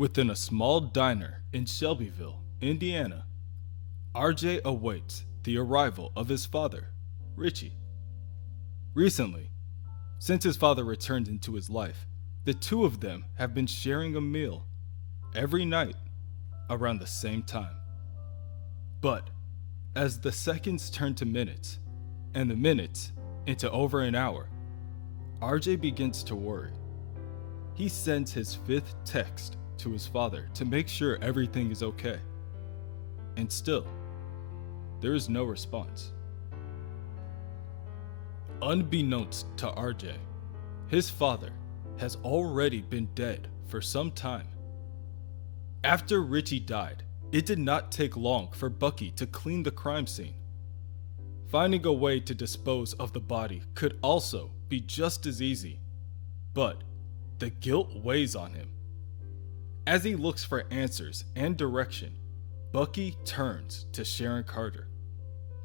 Within a small diner in Shelbyville, Indiana, RJ awaits the arrival of his father, Richie. Recently, since his father returned into his life, the two of them have been sharing a meal every night around the same time. But as the seconds turn to minutes, and the minutes into over an hour, RJ begins to worry. He sends his fifth text to his father to make sure everything is okay. And still, there is no response. Unbeknownst to RJ, his father has already been dead for some time. After Richie died, it did not take long for Bucky to clean the crime scene. Finding a way to dispose of the body could also be just as easy, but the guilt weighs on him. As he looks for answers and direction, Bucky turns to Sharon Carter,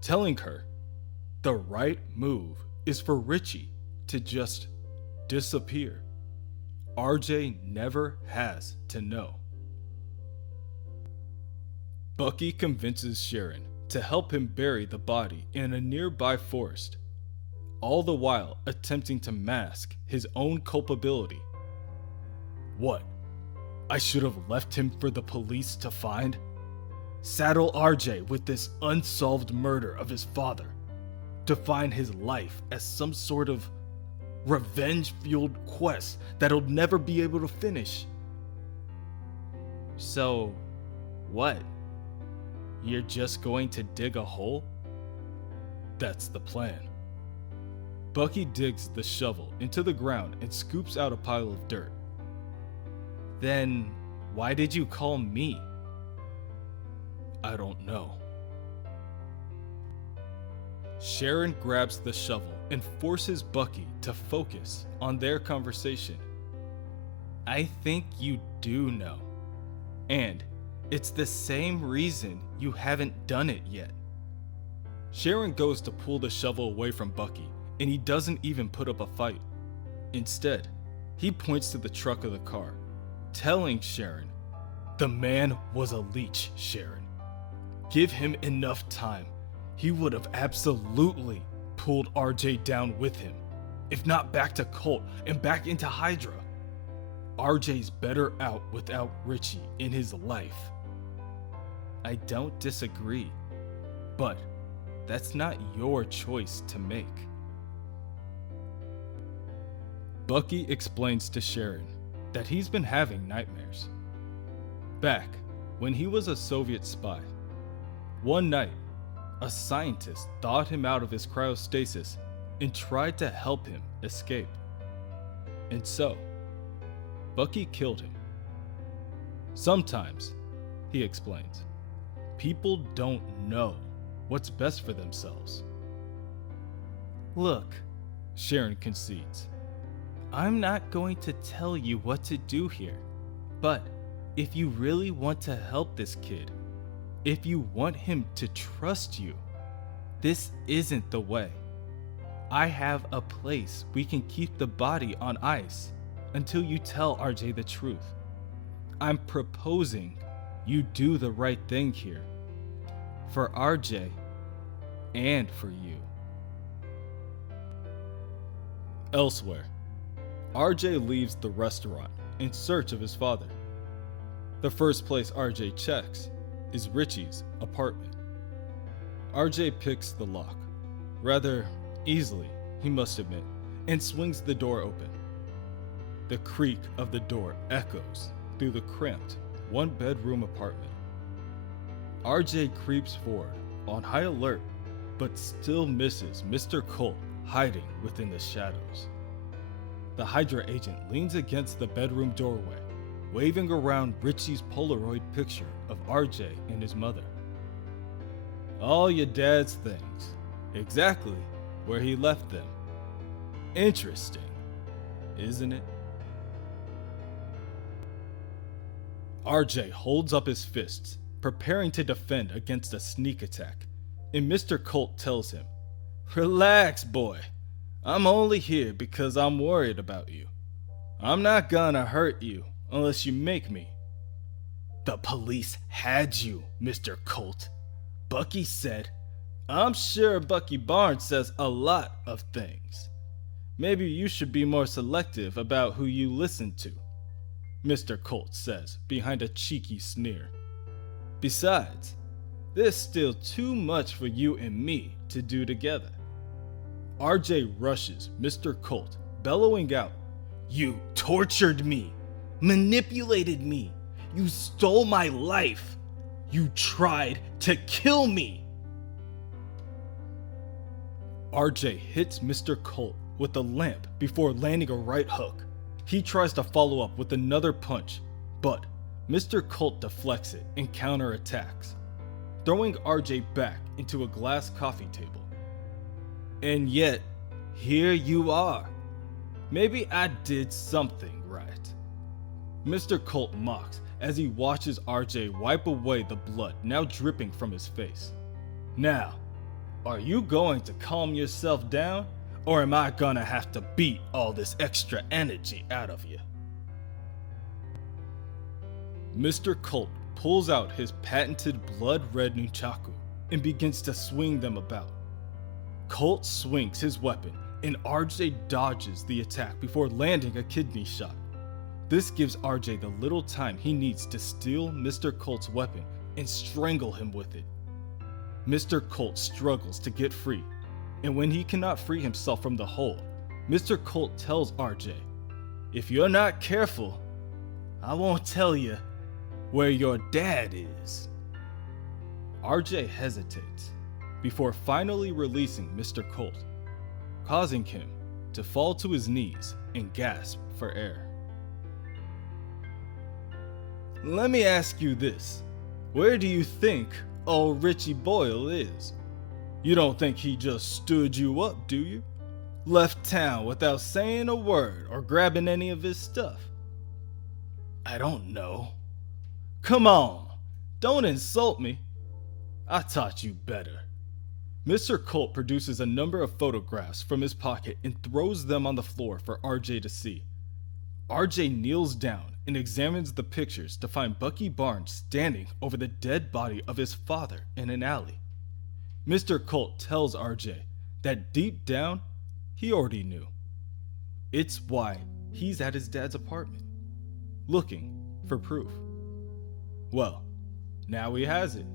telling her the right move is for Richie to just disappear. RJ never has to know. Bucky convinces Sharon to help him bury the body in a nearby forest, all the while attempting to mask his own culpability. What? I should have left him for the police to find? Saddle RJ with this unsolved murder of his father, to find his life as some sort of revenge-fueled quest that he'll never be able to finish. So, what? You're just going to dig a hole? That's the plan. Bucky digs the shovel into the ground and scoops out a pile of dirt. Then, why did you call me? I don't know. Sharon grabs the shovel and forces Bucky to focus on their conversation. I think you do know. And it's the same reason you haven't done it yet. Sharon goes to pull the shovel away from Bucky, and he doesn't even put up a fight. Instead, he points to the truck of the car, telling Sharon, the man was a leech, Sharon. Give him enough time. He would have absolutely pulled RJ down with him, if not back to Colt and back into Hydra. RJ's better out without Richie in his life. I don't disagree, but that's not your choice to make. Bucky explains to Sharon that he's been having nightmares. Back when he was a Soviet spy, one night, a scientist thawed him out of his cryostasis and tried to help him escape. And so, Bucky killed him. Sometimes, he explains, people don't know what's best for themselves. Look, Sharon concedes, I'm not going to tell you what to do here, but if you really want to help this kid, if you want him to trust you, this isn't the way. I have a place we can keep the body on ice until you tell RJ the truth. I'm proposing you do the right thing here. For RJ and for you. Elsewhere, RJ leaves the restaurant in search of his father. The first place RJ checks is Richie's apartment. RJ picks the lock, rather easily, he must admit, and swings the door open. The creak of the door echoes through the cramped, one-bedroom apartment. RJ creeps forward on high alert, but still misses Mr. Colt hiding within the shadows. The Hydra agent leans against the bedroom doorway, waving around Richie's Polaroid picture of RJ and his mother. All your dad's things, exactly where he left them. Interesting, isn't it? RJ holds up his fists, preparing to defend against a sneak attack, and Mr. Colt tells him, Relax, boy. I'm only here because I'm worried about you. I'm not gonna hurt you unless you make me. The police had you, Mr. Colt. Bucky said. I'm sure Bucky Barnes says a lot of things. Maybe you should be more selective about who you listen to, Mr. Colt says behind a cheeky sneer. Besides, there's still too much for you and me to do together. RJ rushes Mr. Colt, bellowing out, You tortured me, manipulated me, you stole my life, you tried to kill me. RJ hits Mr. Colt with a lamp before landing a right hook. He tries to follow up with another punch, but Mr. Colt deflects it and counterattacks, throwing RJ back into a glass coffee table. And yet, here you are. Maybe I did something right. Mr. Colt mocks as he watches RJ wipe away the blood now dripping from his face. Now, are you going to calm yourself down, or am I gonna have to beat all this extra energy out of you? Mr. Colt pulls out his patented blood-red nunchaku and begins to swing them about. Colt swings his weapon and RJ dodges the attack before landing a kidney shot. This gives RJ the little time he needs to steal Mr. Colt's weapon and strangle him with it. Mr. Colt struggles to get free, and when he cannot free himself from the hold, Mr. Colt tells RJ, If you're not careful, I won't tell you where your dad is. RJ hesitates before finally releasing Mr. Colt, causing him to fall to his knees and gasp for air. Let me ask you this. Where do you think old Richie Boyle is? You don't think he just stood you up, do you? Left town without saying a word or grabbing any of his stuff? I don't know. Come on, don't insult me. I taught you better. Mr. Colt produces a number of photographs from his pocket and throws them on the floor for RJ to see. RJ kneels down and examines the pictures to find Bucky Barnes standing over the dead body of his father in an alley. Mr. Colt tells RJ that deep down, he already knew. It's why he's at his dad's apartment, looking for proof. Well, now he has it.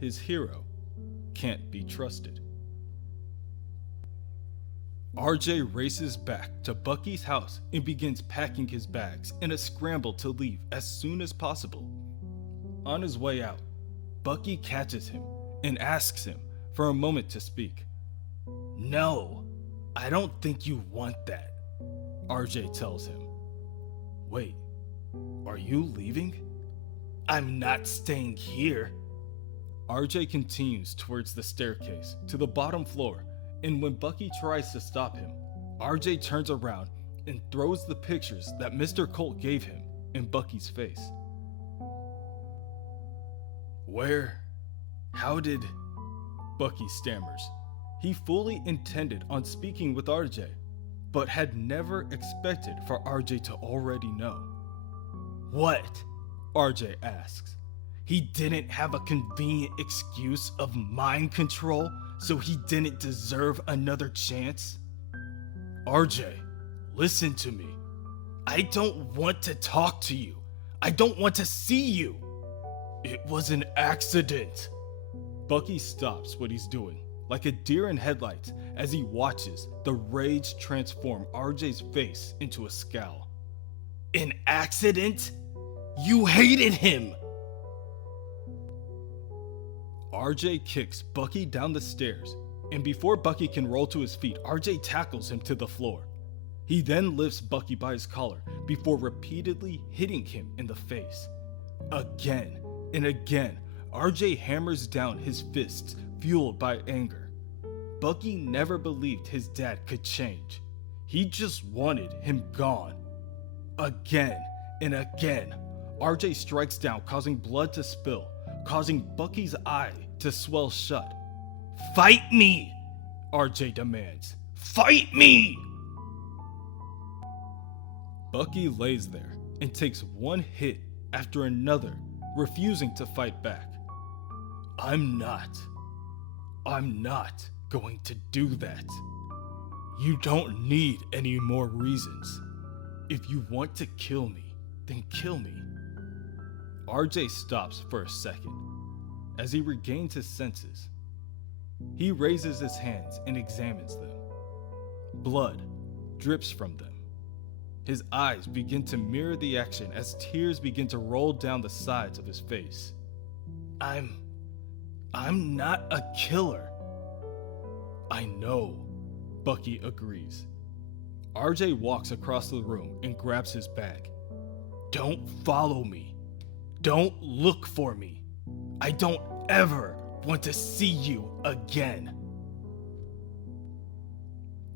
His hero can't be trusted. RJ races back to Bucky's house and begins packing his bags in a scramble to leave as soon as possible. On his way out, Bucky catches him and asks him for a moment to speak. No, I don't think you want that, RJ tells him. Wait, are you leaving? I'm not staying here. RJ continues towards the staircase to the bottom floor, and when Bucky tries to stop him, RJ turns around and throws the pictures that Mr. Colt gave him in Bucky's face. Where? How did? Bucky stammers. He fully intended on speaking with RJ, but had never expected for RJ to already know. What? RJ asks. He didn't have a convenient excuse of mind control, so he didn't deserve another chance? RJ, listen to me. I don't want to talk to you. I don't want to see you. It was an accident. Bucky stops what he's doing, like a deer in headlights, as he watches the rage transform RJ's face into a scowl. An accident? You hated him! RJ kicks Bucky down the stairs, and before Bucky can roll to his feet, RJ tackles him to the floor. He then lifts Bucky by his collar before repeatedly hitting him in the face. Again and again, RJ hammers down his fists, fueled by anger. Bucky never believed his dad could change. He just wanted him gone. Again and again, RJ strikes down, causing blood to spill, causing Bucky's eye to swell shut. Fight me! RJ demands. Fight me! Bucky lays there and takes one hit after another refusing to fight back. I'm not going to do that. You don't need any more reasons. If you want to kill me, then kill me. RJ stops for a second. As he regains his senses, he raises his hands and examines them. Blood drips from them. His eyes begin to mirror the action as tears begin to roll down the sides of his face. I'm not a killer. I know, Bucky agrees. RJ walks across the room and grabs his bag. Don't follow me. Don't look for me. I don't ever want to see you again.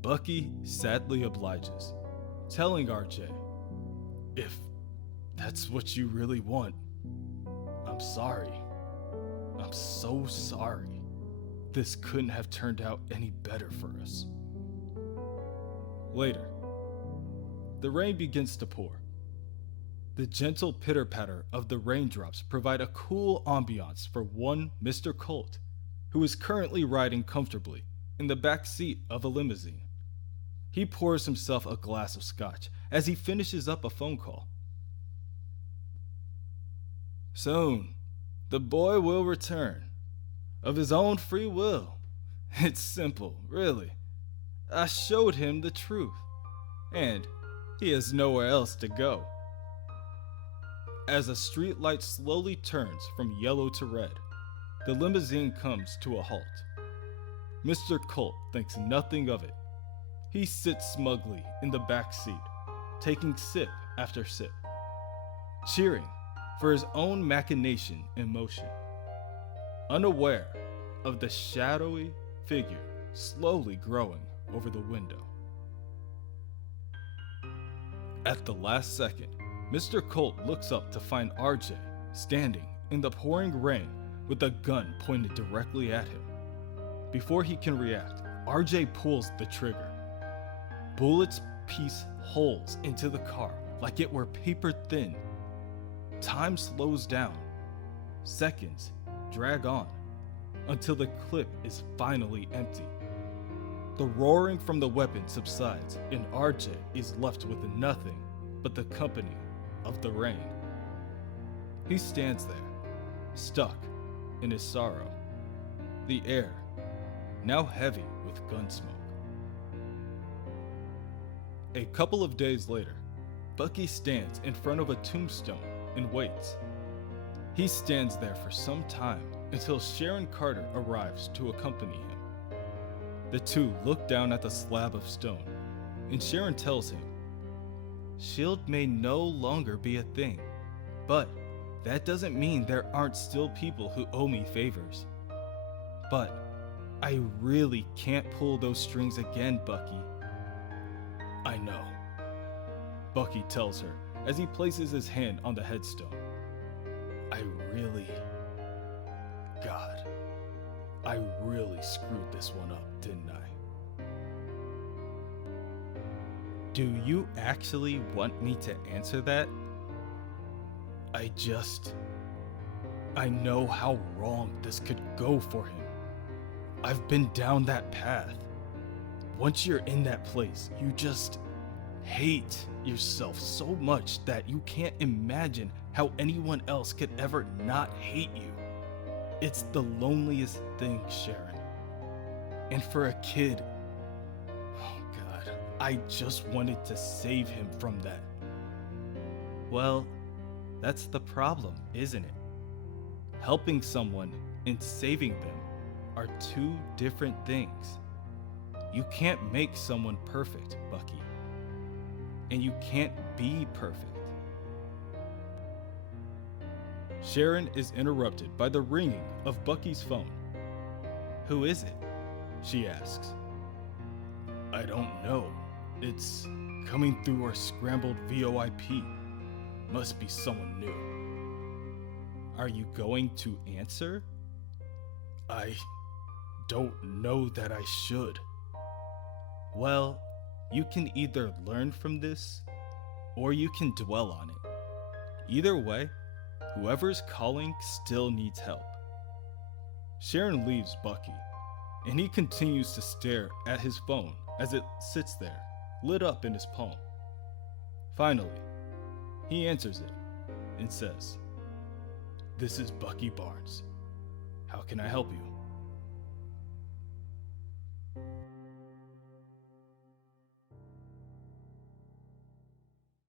Bucky sadly obliges, telling RJ, if that's what you really want, I'm sorry. I'm so sorry. This couldn't have turned out any better for us. Later, the rain begins to pour. The gentle pitter-patter of the raindrops provide a cool ambiance for one Mr. Colt, who is currently riding comfortably in the back seat of a limousine. He pours himself a glass of scotch as he finishes up a phone call. Soon, the boy will return, of his own free will. It's simple, really. I showed him the truth, and he has nowhere else to go. As a street light slowly turns from yellow to red, the limousine comes to a halt. Mr. Colt thinks nothing of it. He sits smugly in the back seat, taking sip after sip, cheering for his own machination in motion, unaware of the shadowy figure slowly growing over the window. At the last second, Mr. Colt looks up to find RJ standing in the pouring rain with a gun pointed directly at him. Before he can react, RJ pulls the trigger. Bullets piece holes into the car like it were paper thin. Time slows down. Seconds drag on until the clip is finally empty. The roaring from the weapon subsides and RJ is left with nothing but the company of the rain. He stands there, stuck in his sorrow, the air now heavy with gun smoke. A couple of days later, Bucky stands in front of a tombstone and waits. He stands there for some time until Sharon Carter arrives to accompany him. The two look down at the slab of stone, and Sharon tells him, "Shield may no longer be a thing, but that doesn't mean there aren't still people who owe me favors. But I really can't pull those strings again, Bucky." "I know," Bucky tells her as he places his hand on the headstone. I really screwed this one up, didn't I?" "Do you actually want me to answer that?" I know how wrong this could go for him. I've been down that path. Once you're in that place, you just hate yourself so much that you can't imagine how anyone else could ever not hate you. It's the loneliest thing, Sharon. And for a kid, oh God, I just wanted to save him from that. Well, that's the problem, isn't it? Helping someone and saving them are two different things. You can't make someone perfect, Bucky. And you can't be perfect. Sharon is interrupted by the ringing of Bucky's phone. "Who is it?" she asks. "I don't know. It's coming through our scrambled VoIP. Must be someone new." "Are you going to answer?" "I don't know that I should." "Well, you can either learn from this, or you can dwell on it. Either way, Whoever's calling still needs help. Sharon leaves Bucky, and he continues to stare at his phone as it sits there, lit up in his palm. Finally, he answers it and says, "This is Bucky Barnes. How can I help you?"